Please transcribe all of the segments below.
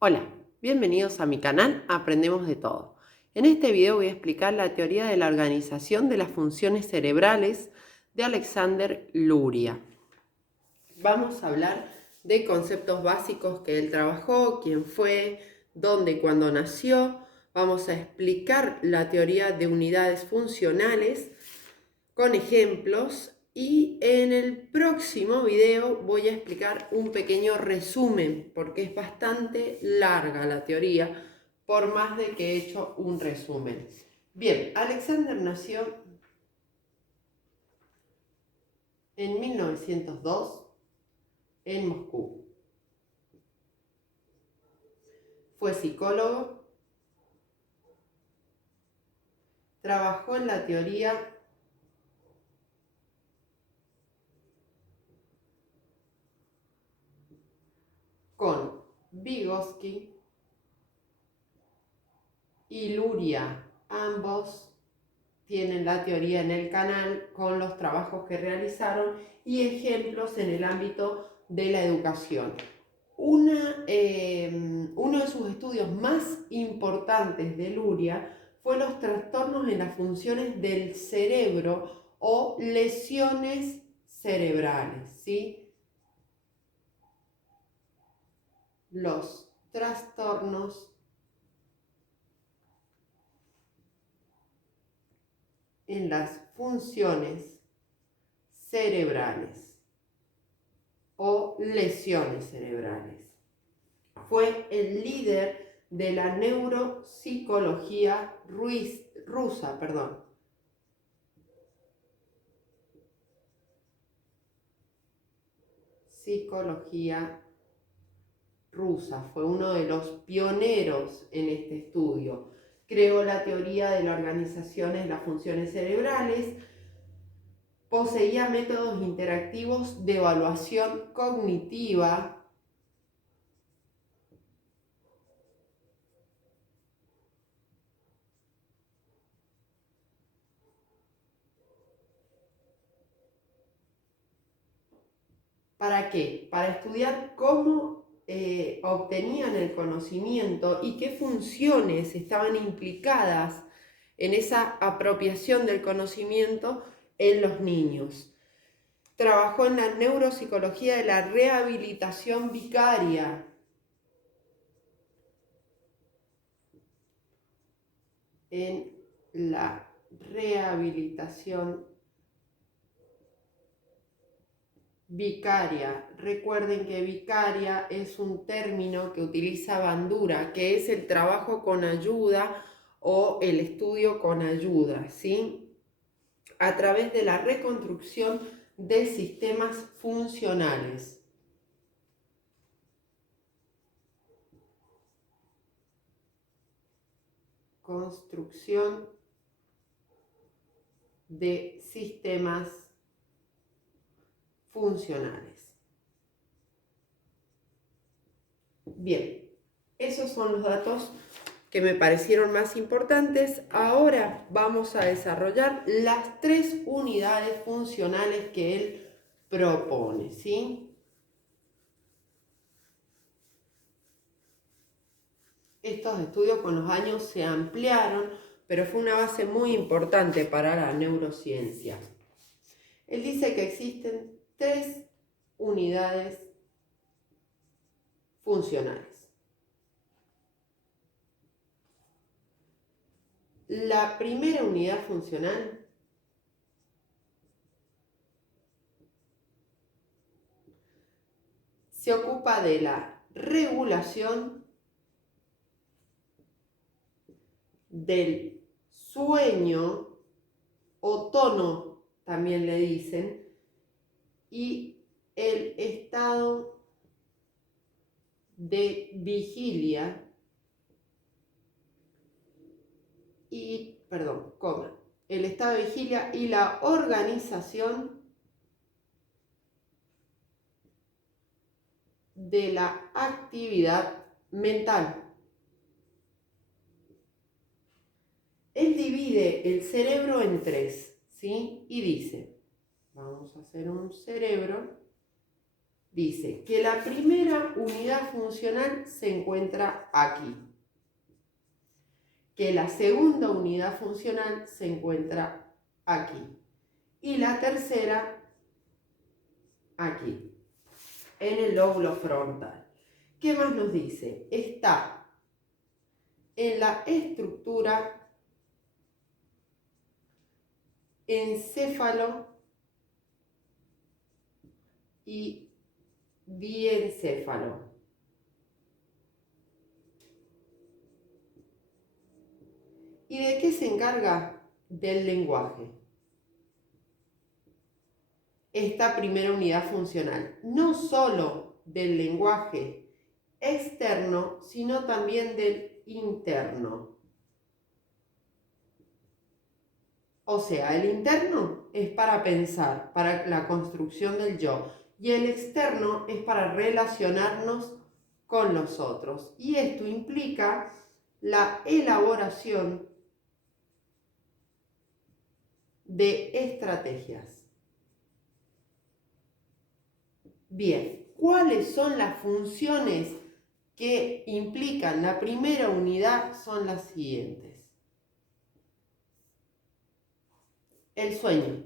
Hola, bienvenidos a mi canal Aprendemos de Todo. En este video voy a explicar la teoría de la organización de las funciones cerebrales de Alexander Luria. Vamos a hablar de conceptos básicos que él trabajó, quién fue, dónde y cuándo nació. Vamos a explicar la teoría de unidades funcionales con ejemplos y en el próximo video voy a explicar un pequeño resumen porque es bastante larga la teoría por más de que he hecho un resumen. Bien, Alexander nació en 1902 en Moscú. Fue psicólogo, trabajó en la teoría con Vygotsky y Luria. Ambos tienen la teoría en el canal con los trabajos que realizaron y ejemplos en el ámbito de la educación. Uno de sus estudios más importantes de Luria fue los trastornos en las funciones del cerebro o lesiones cerebrales, ¿sí? Los trastornos en las funciones cerebrales o lesiones cerebrales. Fue el líder de la neuropsicología rusa. Psicología rusa. Fue uno de los pioneros en este estudio. Creó la teoría de la organización de las funciones cerebrales. Poseía métodos interactivos de evaluación cognitiva. ¿Para qué? Para estudiar cómo obtenían el conocimiento y qué funciones estaban implicadas en esa apropiación del conocimiento en los niños. Trabajó en la neuropsicología de la rehabilitación vicaria. En la rehabilitación vicaria. Recuerden que vicaria es un término que utiliza Bandura, que es el trabajo con ayuda o el estudio con ayuda, ¿sí? A través de la reconstrucción de sistemas funcionales. Construcción de sistemas funcionales. Bien, esos son los datos que me parecieron más importantes. Ahora vamos a desarrollar las 3 unidades funcionales que él propone, ¿sí? Estos estudios con los años se ampliaron, pero fue una base muy importante para la neurociencia. Él dice que existen 3 unidades funcionales. La primera unidad funcional se ocupa de la regulación del sueño o tono, también le dicen, y el estado de vigilia el estado de vigilia y la organización de la actividad mental. Él divide el cerebro en 3, ¿sí? Y dice, vamos a hacer un cerebro, dice que la primera unidad unidad funcional se encuentra aquí, que la segunda unidad funcional se encuentra aquí y la tercera aquí, en el lóbulo frontal. ¿Qué más nos dice? Está en la estructura encéfalo y diencéfalo. ¿Y de qué se encarga? Del lenguaje. Esta primera unidad funcional, no solo del lenguaje externo, sino también del interno. O sea, el interno es para pensar, para la construcción del yo, y el externo es para relacionarnos con los otros. Y esto implica la elaboración de estrategias. Bien, ¿cuáles son las funciones que implican la primera unidad? Son las siguientes. El sueño,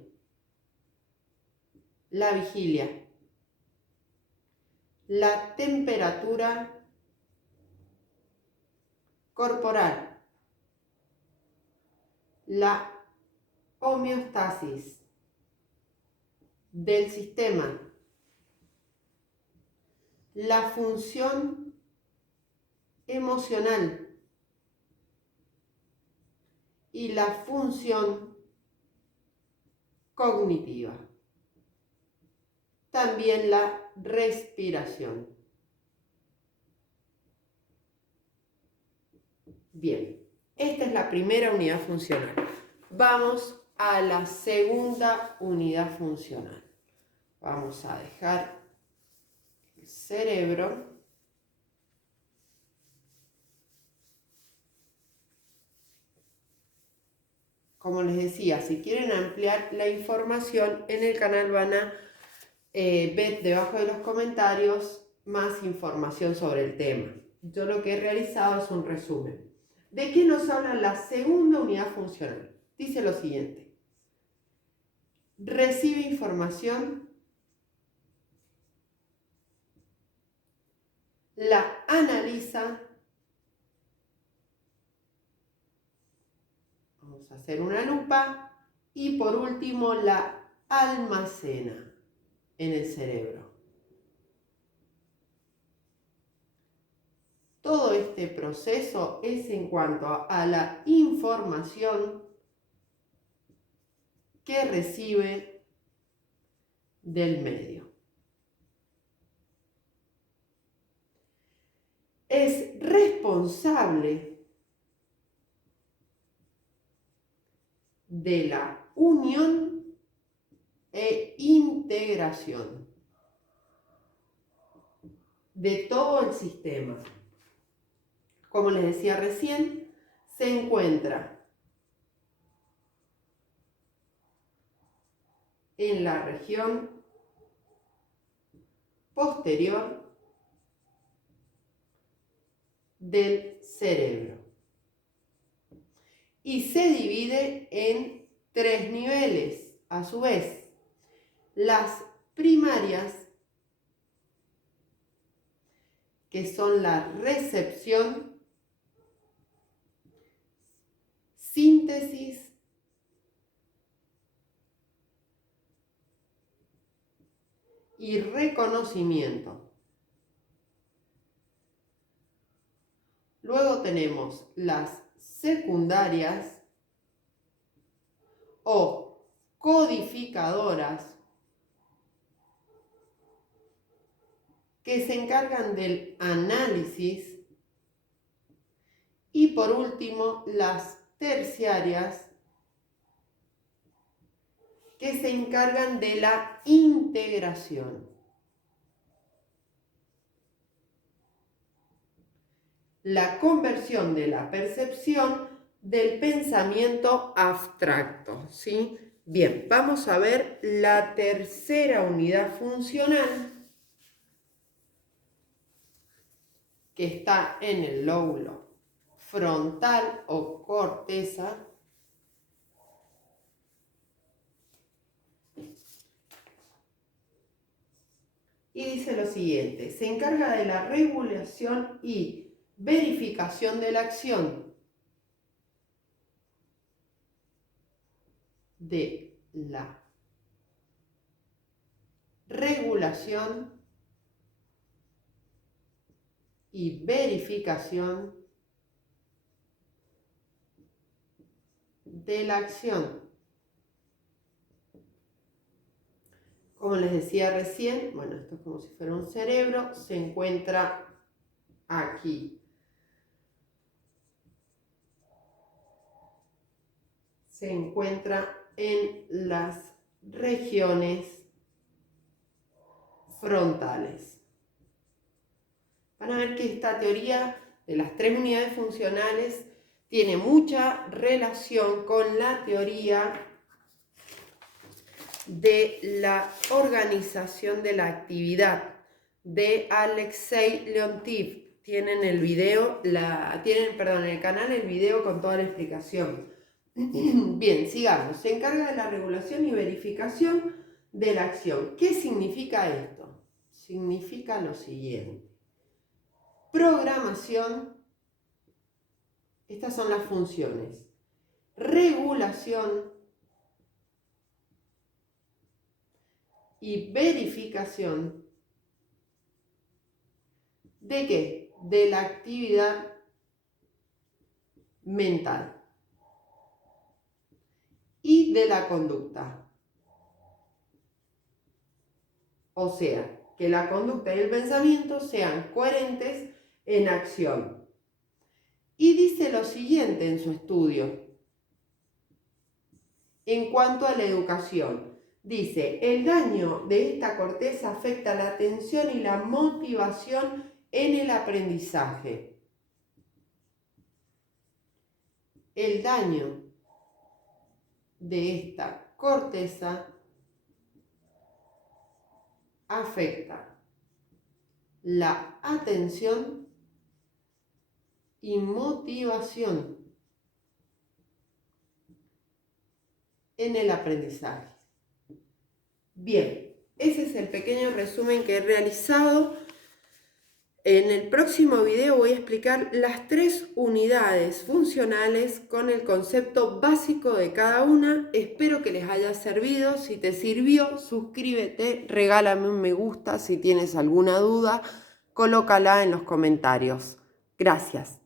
la vigilia, la temperatura corporal, la homeostasis del sistema, la función emocional y la función cognitiva. También la respiración. Bien, esta es la primera unidad funcional. Vamos a la segunda unidad funcional. Vamos a dejar el cerebro. Como les decía, si quieren ampliar la información, en el canal van a ver debajo de los comentarios más información sobre el tema. Yo lo que he realizado es un resumen. ¿De qué nos habla la segunda unidad funcional? Dice lo siguiente. Recibe información, la analiza, vamos a hacer una lupa, y por último la almacena en el cerebro. Todo este proceso es en cuanto a la información que recibe del medio. Es responsable de la unión e integración de todo el sistema. Como les decía recién, se encuentra en la región posterior del cerebro y se divide en 3 niveles. A su vez, las primarias, que son la recepción, síntesis y reconocimiento. Luego tenemos las secundarias o codificadoras, que se encargan del análisis, y por último las terciarias, que se encargan de la integración. La conversión de la percepción del pensamiento abstracto, ¿sí? Bien, vamos a ver la tercera unidad funcional, que está en el lóbulo frontal o corteza. Y dice lo siguiente: se encarga de la regulación y verificación de la acción de la regulación y verificación de la acción. Como les decía recién, bueno, esto es como si fuera un cerebro, se encuentra aquí. Se encuentra en las regiones frontales. Van a ver que esta teoría de las 3 unidades funcionales tiene mucha relación con la teoría de la organización de la actividad de Alexei Leontief. Tienen el video, en el canal el video con toda la explicación. Bien, sigamos. Se encarga de la regulación y verificación de la acción. ¿Qué significa esto? Significa lo siguiente: programación, estas son las funciones, regulación y verificación ¿de qué? De la actividad mental y de la conducta. O sea, que la conducta y el pensamiento sean coherentes en acción. Y dice lo siguiente en su estudio en cuanto a la educación. Dice: el daño de esta corteza afecta la atención y la motivación en el aprendizaje. El daño de esta corteza afecta la atención y motivación en el aprendizaje. Bien, ese es el pequeño resumen que he realizado. En el próximo video voy a explicar las 3 unidades funcionales con el concepto básico de cada una. Espero que les haya servido. Si te sirvió, suscríbete, regálame un me gusta. Si tienes alguna duda, colócala en los comentarios. Gracias.